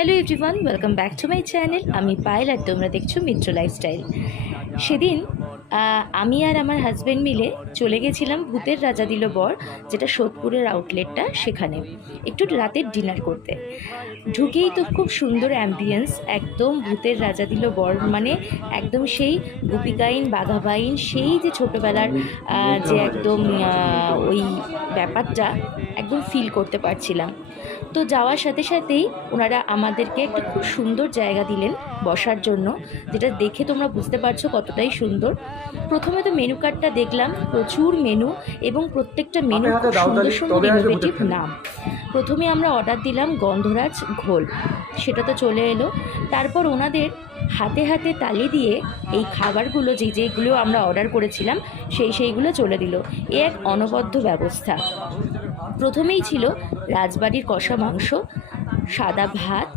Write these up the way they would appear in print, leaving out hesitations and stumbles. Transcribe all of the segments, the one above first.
Hello everyone, welcome back to my channel. আমি পায়েল আর তোমরা দেখছো মিত্র লাইফস্টাইল। সেদিন আমি আর আমার হাজব্যান্ড মিলে চলে গেছিলাম ভূতের রাজা দিল বর, যেটা সোদপুরের আউটলেটটা, সেখানে একটু রাতের ডিনার করতে। ঢুকেই তো খুব সুন্দর অ্যাম্বিয়েন্স, একদম ভূতের রাজা দিল বর মানে একদম সেই গোপিকাইন বাঘাবাইন, সেই যে ছোটোবেলার যে একদম ওই ব্যাপারটা একদম ফিল করতে পারছিলাম। তো যাওয়ার সাথে সাথেই ওনারা আমাদেরকে একটা খুব সুন্দর জায়গা দিলেন বসার জন্য, যেটা দেখে তোমরা বুঝতে পারছো কতটাই সুন্দর। প্রথমে তো মেনু কার্ডটা দেখলাম, প্রচুর মেনু এবং প্রত্যেকটা মেনু খুব সুন্দর সুন্দর ইনোভেটিভ নাম। প্রথমে আমরা অর্ডার দিলাম গন্ধরাজ ঘোল, সেটা তো চলে এলো। তারপর ওনাদের হাতে হাতে তালি দিয়ে এই খাবারগুলো যেগুলো আমরা অর্ডার করেছিলাম সেইগুলো চলে দিল। এ এক অনবদ্য ব্যবস্থা। প্রথমেই ছিল রাজবাড়ির কষা মাংস, সাদা ভাত,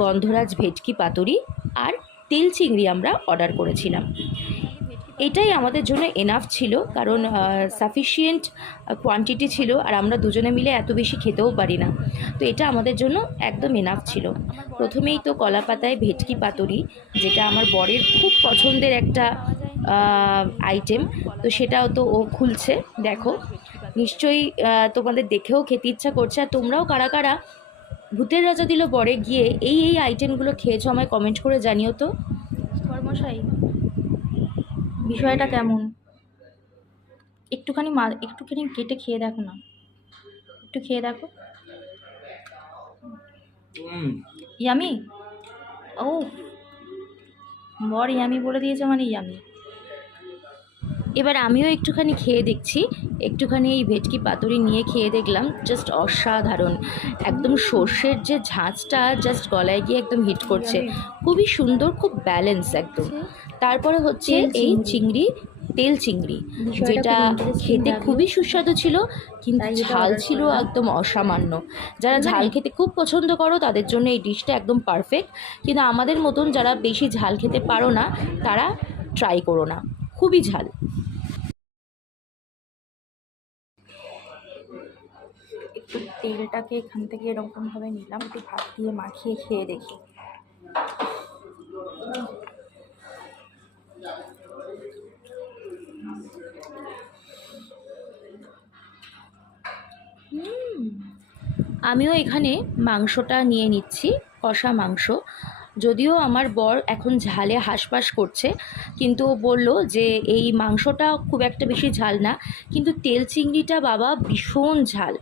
গন্ধরাজ ভেটকি পাতুরি আর তেল চিংড়ি আমরা অর্ডার করেছিলাম। এটাই আমাদের জন্য এনাফ ছিল, কারণ সাফিসিয়েন্ট কোয়ান্টিটি ছিল, আর আমরা দুজনে মিলে এত বেশি খেতেও পারি না। তো এটা আমাদের জন্য একদম এনাফ ছিল। প্রথমেই তো কলা পাতায় ভেটকি পাতুরি, যেটা আমার বরের খুব পছন্দের একটা আইটেম, তো সেটাও তো ও খুলছে, দেখো নিশ্চয়ই তোমাদের দেখেও খেতে ইচ্ছা করছে। আর তোমরাও কারা কারা ভূতের রাজা দিল বরে গিয়ে এই আইটেমগুলো খেয়েছো আমায় কমেন্ট করে জানিও তো। কর্মশাই বিষয়টা কেমন, একটুখানি কেটে খেয়ে দেখো না, একটু খেয়ে দেখো। ইয়ামি, ও বর ইয়ামি বলে দিয়েছে মানে ইয়ামি। এবার আমিও একটুখানি খেয়ে দেখছি, একটুখানি এই ভেটকি পাতুরি নিয়ে খেয়ে দেখলাম, জাস্ট অসাধারণ। একদম সর্ষের যে ঝাঁঝটা জাস্ট গলায় গিয়ে একদম হিট করছে, খুবই সুন্দর, খুব ব্যালেন্স একদম। তারপরে হচ্ছে এই চিংড়ি, তেল চিংড়ি, যেটা খেতে খুবই সুস্বাদু ছিল, কিন্তু ঝাল ছিল একদম অসামান্য। যারা ঝাল খেতে খুব পছন্দ করো তাদের জন্য এই ডিশটা একদম পারফেক্ট, কিন্তু আমাদের মতন যারা বেশি ঝাল খেতে পারো না তারা ট্রাই করো না, খুবই ঝাল। একটু তেলটাকে এখান থেকে এরকমভাবে নিলাম, একটু ভাত দিয়ে মাখিয়ে খেয়ে দেখি। আমিও এখানে মাংসটা নিয়ে নিচ্ছি, কষা মাংস। যদিও আমার বর এখন ঝালে হাঁসফাঁস করছে, কিন্তু ও বললো যে এই মাংসটা খুব একটা বেশি ঝাল না, কিন্তু তেল চিংড়িটা বাবা ভীষণ ঝাল,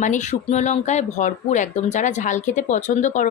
মানে শুকনো লঙ্কায় ভরপুর একদম। যারা ঝাল খেতে পছন্দ করো